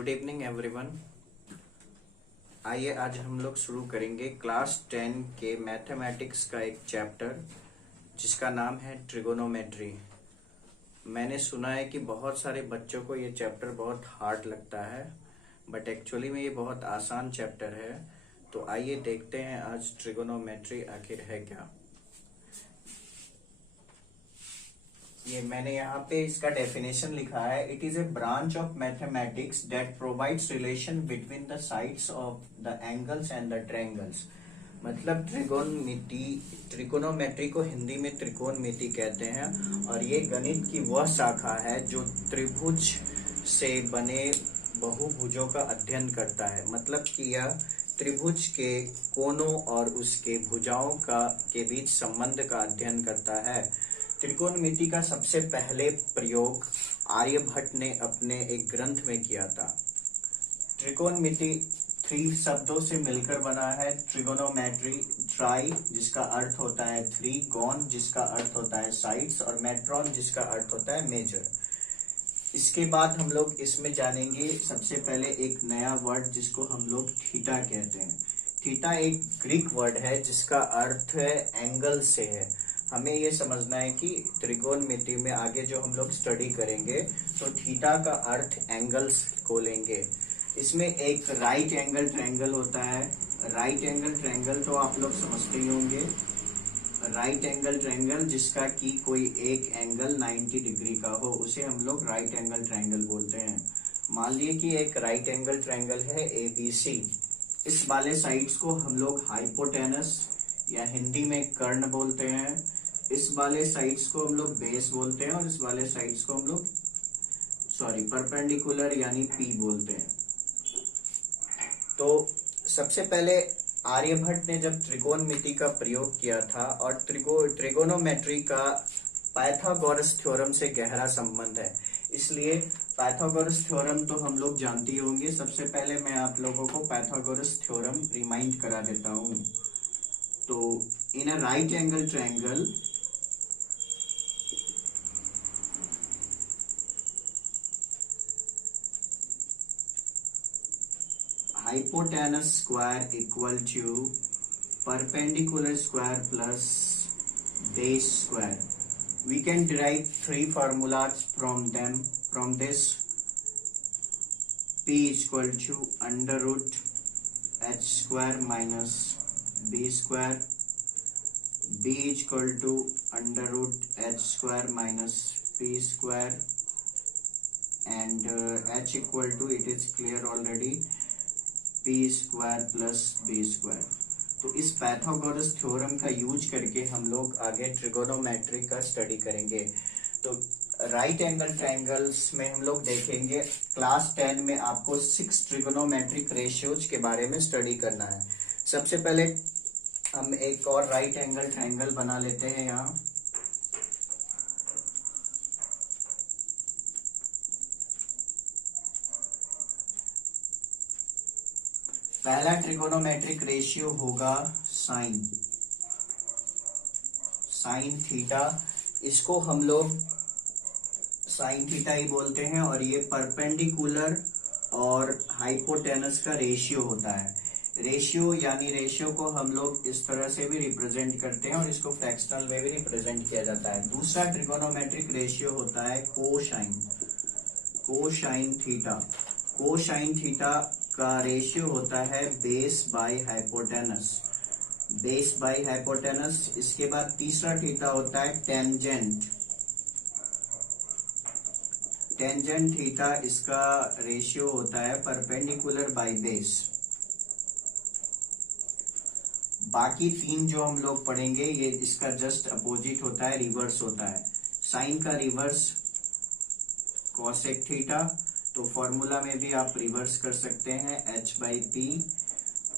Good evening everyone. आइए आज हम लोग शुरू करेंगे क्लास 10 के मैथमेटिक्स का एक चैप्टर जिसका नाम है ट्रिगोनोमेट्री। मैंने सुना है कि बहुत सारे बच्चों को ये चैप्टर बहुत हार्ड लगता है, बट एक्चुअली में ये बहुत आसान चैप्टर है। तो आइए देखते हैं आज ट्रिगोनोमेट्री आखिर है क्या। ये मैंने यहाँ पे इसका डेफिनेशन लिखा है। It is a branch of mathematics that provides relation between the sides of the angles and the triangles. मतलब ट्रिगोनोमेट्री को हिंदी में त्रिकोणमिति कहते हैं, और ये गणित की वह शाखा है जो त्रिभुज से बने बहुभुजों का अध्ययन करता है। मतलब कि यह त्रिभुज के कोनों और उसके भुजाओं के बीच संबंध का अध्ययन करता है। त्रिकोणमिति का सबसे पहले प्रयोग आर्यभट्ट ने अपने एक ग्रंथ में किया था। त्रिकोणमिति 3 शब्दों से मिलकर बना है। ट्रिगोनोमेट्री, ट्राई जिसका अर्थ होता है 3, गॉन जिसका अर्थ होता है साइड्स, और मेट्रॉन जिसका अर्थ होता है मेजर। इसके बाद हम लोग इसमें जानेंगे सबसे पहले एक नया वर्ड जिसको हम लोग थीटा कहते हैं। थीटा एक ग्रीक वर्ड है जिसका अर्थ एंगल से है। हमें ये समझना है कि त्रिकोणमिति में आगे जो हम लोग स्टडी करेंगे तो थीटा का अर्थ एंगल्स को लेंगे। इसमें एक राइट एंगल ट्रायंगल होता है। राइट एंगल ट्रायंगल तो आप लोग समझते ही होंगे। राइट एंगल ट्रायंगल जिसका कि कोई एक एंगल 90 डिग्री का हो उसे हम लोग राइट एंगल ट्रायंगल बोलते हैं। मान लिए कि एक राइट एंगल ट्रायंगल है ABC। इस वाले साइड्स को हम लोग हाइपोटेनस या हिंदी में कर्ण बोलते हैं। इस वाले साइड्स को हम लोग बेस बोलते हैं, और इस वाले साइड्स को हम लोग परपेंडिकुलर यानी P बोलते हैं। तो सबसे पहले आर्यभट्ट ने जब त्रिकोणमिति का प्रयोग किया था, और ट्रिगोनोमेट्री का पाइथागोरस थ्योरम से गहरा संबंध है, इसलिए पाइथागोरस थ्योरम तो हम लोग जानते ही होंगे। सबसे पहले मैं आप लोगों को पाइथागोरस थ्योरम रिमाइंड करा देता हूं। तो in a right angle triangle hypotenuse square equal to perpendicular square plus base square. We can derive 3 formulas from this. P is equal to under root h square minus b square. B is equal to under root h square minus p square, and h equal to, it is clear already, p square plus b square. तो इस Pythagoras theorem का use करके हम लोग आगे trigonometry का study करेंगे। तो राइट एंगल ट्रायंगल्स में हम लोग देखेंगे क्लास 10 में आपको 6 ट्रिगोनोमेट्रिक रेशियोज के बारे में स्टडी करना है। सबसे पहले हम एक और राइट एंगल ट्रायंगल बना लेते हैं। यहाँ पहला ट्रिगोनोमेट्रिक रेशियो होगा साइन थीटा। इसको हम लोग साइन थीटा ही बोलते हैं, और ये परपेंडिकुलर और हाइपोटेनस का रेशियो होता है। रेशियो यानी रेशियो को हम लोग इस तरह से भी रिप्रेजेंट करते हैं, और इसको फ्रैक्शनल में भी रिप्रेजेंट किया जाता है। दूसरा ट्रिगोनोमेट्रिक रेशियो होता है कोसाइन थीटा। कोसाइन थीटा का रेशियो होता है बेस बाय हाइपोटेनस। इसके बाद तीसरा थीटा होता है टेंजेंट थीटा। इसका रेशियो होता है परपेंडिकुलर बाय बेस। बाकी 3 जो हम लोग पढ़ेंगे ये इसका जस्ट अपोजिट होता है, रिवर्स होता है। साइन का रिवर्स कॉसेक थीटा, तो फॉर्मूला में भी आप रिवर्स कर सकते हैं h/p।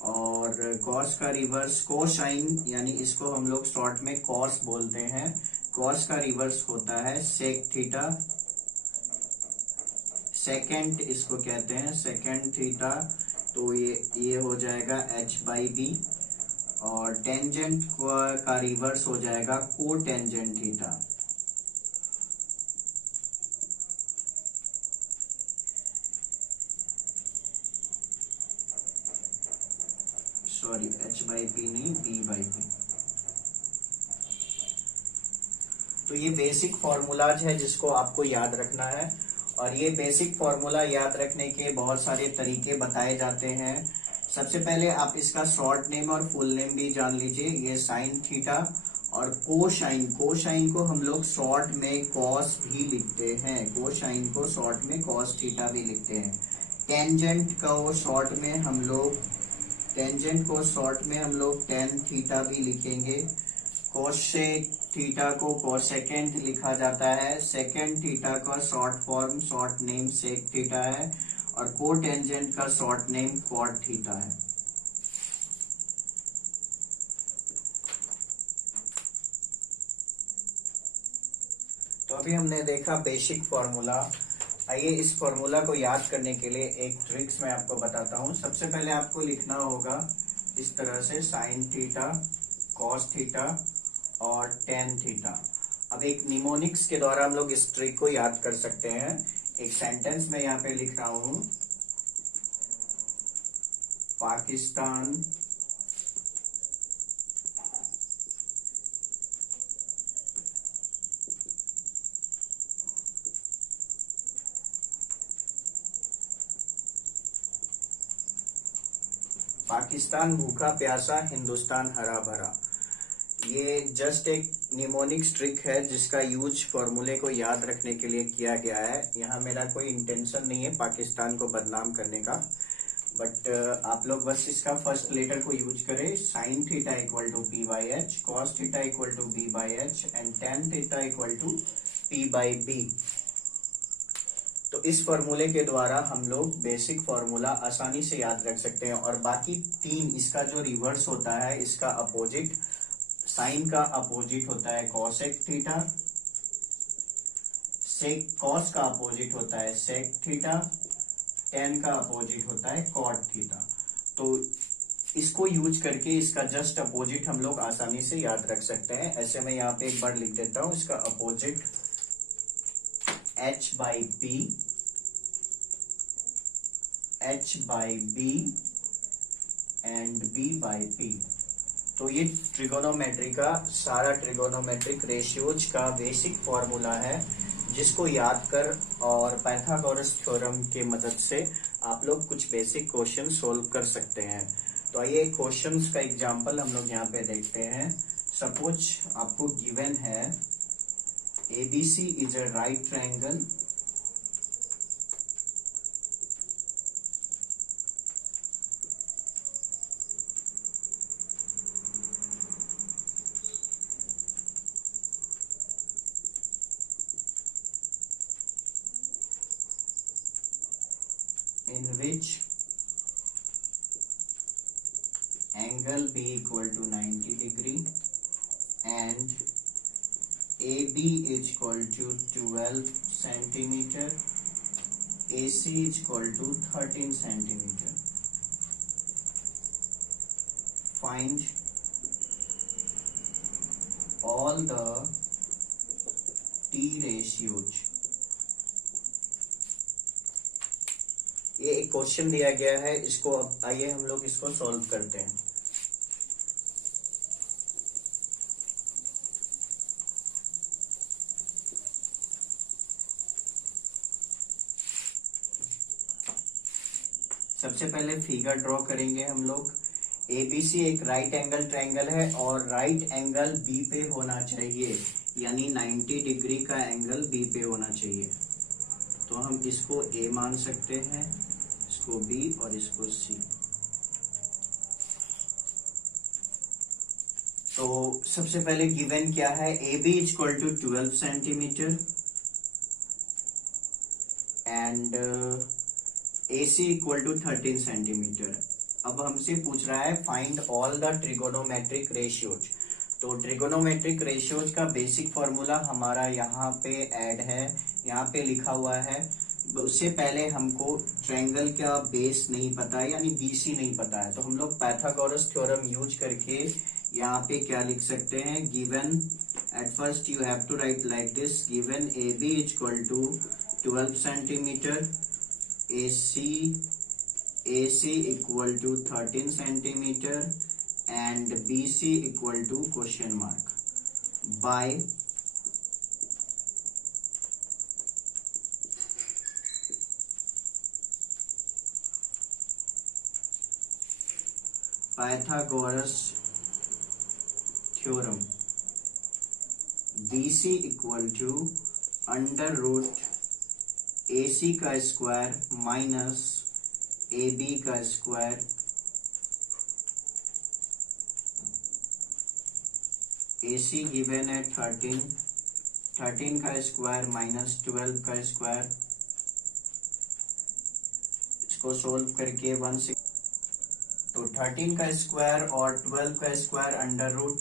और कॉस का रिवर्स कोसाइन, यानी इसको हम लोग शॉर्ट में कॉस बोलते हैं। कॉस का रिवर्स होता है सेक थीटा। सेकेंड इसको कहते हैं सेकेंड थीटा, तो ये हो जाएगा h/b। और टेंजेंट का रिवर्स हो जाएगा कोटेंजेंट थीटा। सॉरी h/p नहीं, b/p। तो ये बेसिक फॉर्मूलाज है जिसको आपको याद रखना है, और ये बेसिक फॉर्मूला याद रखने के बहुत सारे तरीके बताए जाते हैं। सबसे पहले आप इसका शॉर्ट नेम और फुल नेम भी जान लीजिए। ये साइन थीटा और कोसाइन, कोसाइन को हम लोग शॉर्ट में कॉस भी लिखते हैं, कोसाइन को शॉर्ट में कॉस थीटा भी लिखते हैं। टेंजेंट को शॉर्ट में हम लोग टेन थीटा भी लिखेंगे। कोसेक थीटा को कोसेकेंट लिखा जाता है। सेकेंड थीटा का short form, short name sec theta है, और कोटेंजेंट का शॉर्ट नेम कॉट थीटा है। तो अभी हमने देखा बेसिक फॉर्मूला। आइए इस फॉर्मूला को याद करने के लिए एक ट्रिक्स मैं आपको बताता हूँ। सबसे पहले आपको लिखना होगा इस तरह से साइन थीटा, कॉस थीटा और टेन थीटा। अब एक निमोनिक्स के द्वारा हम लोग इस ट्रिक को याद कर सकते हैं। एक सेंटेंस में यहाँ पे लिख रहा हूं, पाकिस्तान पाकिस्तान भूखा प्यासा, हिंदुस्तान हरा भरा। ये जस्ट एक निमोनिक्स ट्रिक है जिसका यूज फॉर्मूले को याद रखने के लिए किया गया है। यहाँ मेरा कोई इंटेंशन नहीं है पाकिस्तान को बदनाम करने का, बट आप लोग बस इसका फर्स्ट लेटर को यूज करें। Sine theta equal to p/h, cos theta equal to b/h and tan theta equal to p/b। तो इस फॉर्मूले के द्वारा हम लोग बेसिक फॉर्मूला आसानी से याद रख सकते हैं। और बाकी तीन, इसका जो रिवर्स होता है, इसका अपोजिट, साइन का अपोजिट होता है कॉसेक थीटा, सेक कॉस का अपोजिट होता है सेक थीटा, टेन का अपोजिट होता है कॉट थीटा। तो इसको यूज करके इसका जस्ट अपोजिट हम लोग आसानी से याद रख सकते हैं। ऐसे मैं यहाँ पे एक बार लिख देता हूं, इसका opposite h/p, h/b and b/p। तो ये ट्रिगोनोमेट्री का सारा ट्रिगोनोमेट्रिक रेशियोज का बेसिक फॉर्मूला है, जिसको याद कर और पाइथागोरस थ्योरम के मदद से आप लोग कुछ बेसिक क्वेश्चन सोल्व कर सकते हैं। तो आइए क्वेश्चंस का एग्जांपल हम लोग यहाँ पे देखते हैं। सपोज आपको गिवन है ABC is a right triangle in which angle B equal to 90 degree and AB is equal to 12 centimeter, AC is equal to 13 centimeter. Find all the T ratios. ये एक क्वेश्चन दिया गया है, इसको अब आइए हम लोग इसको सॉल्व करते हैं। सबसे पहले फिगर ड्रॉ करेंगे हम लोग। ABC एक राइट एंगल ट्रायंगल है और राइट एंगल B पे होना चाहिए, यानी 90 डिग्री का एंगल B पे होना चाहिए। तो हम इसको A मान सकते हैं, इसको B और इसको C। तो सबसे पहले गिवन क्या है, AB is equal to 12 centimetre and AC equal to 13 centimetre. अब हमसे पूछ रहा है find all the trigonometric ratios. तो ट्रिगोनोमेट्रिक रेशियोज का बेसिक फॉर्मूला हमारा यहाँ पे ऐड है, यहाँ पे लिखा हुआ है। उससे पहले हमको ट्रायंगल का बेस नहीं पता है, यानी BC नहीं पता है, तो हम लोग पाइथागोरस थ्योरम यूज करके यहाँ पे क्या लिख सकते हैं, given at first you have to write like this, given AB is equal to 12 centimetre, AC AC equal to 13 centimetre and BC equal to question mark by Pythagoras theorem. BC equal to under root AC का square minus AB का square AC given है 13 का square minus 12 का square, इसको solve करके 1 तो 13 का square और 12 का स्क्वायर अंडर रूट,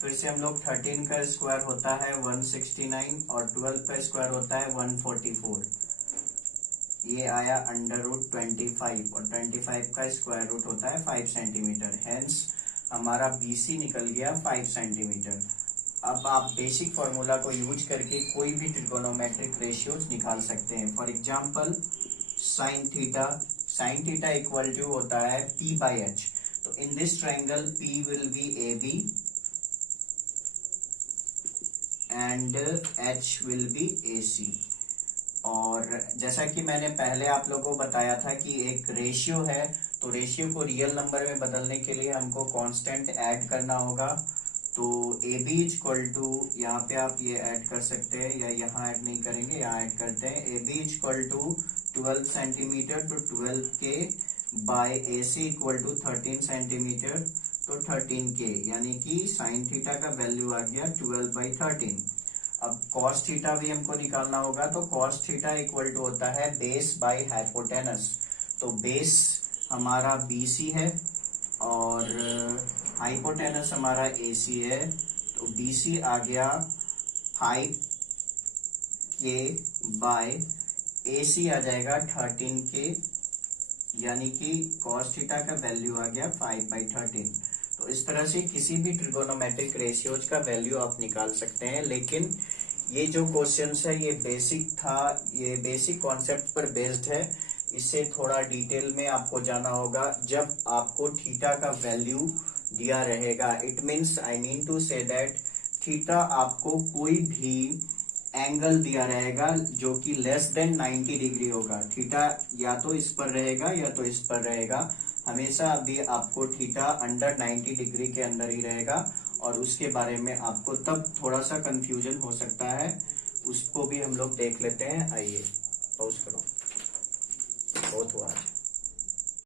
फिर से हम लोग 13 का स्क्वायर होता है 169 और 12 का स्क्वायर होता है 144, ये आया अंडर रूट 25 और 25 का स्क्वायर रूट होता है 5 सेंटीमीटर। हेंस हमारा BC निकल गया 5 सेंटीमीटर। अब आप बेसिक फॉर्मूला को यूज करके कोई भी ट्रिगोनोमेट्रिक रेशियोज निकाल सकते हैं। For example sine theta equal to होता है P/H। तो in this triangle P will be AB and H will be AC। और जैसा कि मैंने पहले आप लोगों को बताया था कि एक रेशियो है, तो रेशियो को रियल नंबर में बदलने के लिए हमको कांस्टेंट ऐड करना होगा। तो AB इक्वल टू, यहाँ पे आप ये ऐड कर सकते हैं या यहाँ ऐड नहीं करेंगे, यहाँ ऐड करते हैं। AB इक्वल टू 12 सेंटीमीटर तो 12K by AC equal to 13 centimetre तो 13K, यानी कि साइन थीटा का वैल्यू आ गया 12/13। अब कॉस थीटा भी हमको निकालना होगा, तो कॉस थीटा इक्वल टू होता है बेस बाय हाइपोटेनस। तो बेस हमारा BC है और हाइपोटेनस हमारा AC है, तो BC आ गया 5K बाय AC आ जाएगा 13K, यानी कि cos थीटा का वैल्यू आ गया 5/13। तो इस तरह से किसी भी ट्रिगोनोमेट्रिक रेशियोज का वैल्यू आप निकाल सकते हैं। लेकिन ये जो क्वेश्चंस है ये बेसिक था, ये बेसिक कॉन्सेप्ट पर बेस्ड है, इससे थोड़ा डिटेल में आपको जाना होगा जब आपको थीटा का वैल्यू दिया रहेगा। It means I mean to say that theta आपको कोई भी एंगल दिया रहेगा जो कि लेस देन 90 डिग्री होगा। थीटा या तो इस पर रहेगा या तो इस पर रहेगा, हमेशा अभी आपको थीटा अंडर 90 डिग्री के अंदर ही रहेगा। और उसके बारे में आपको तब थोड़ा सा कंफ्यूजन हो सकता है, उसको भी हम लोग देख लेते हैं। आइए पॉज करो, बहुत हुआ।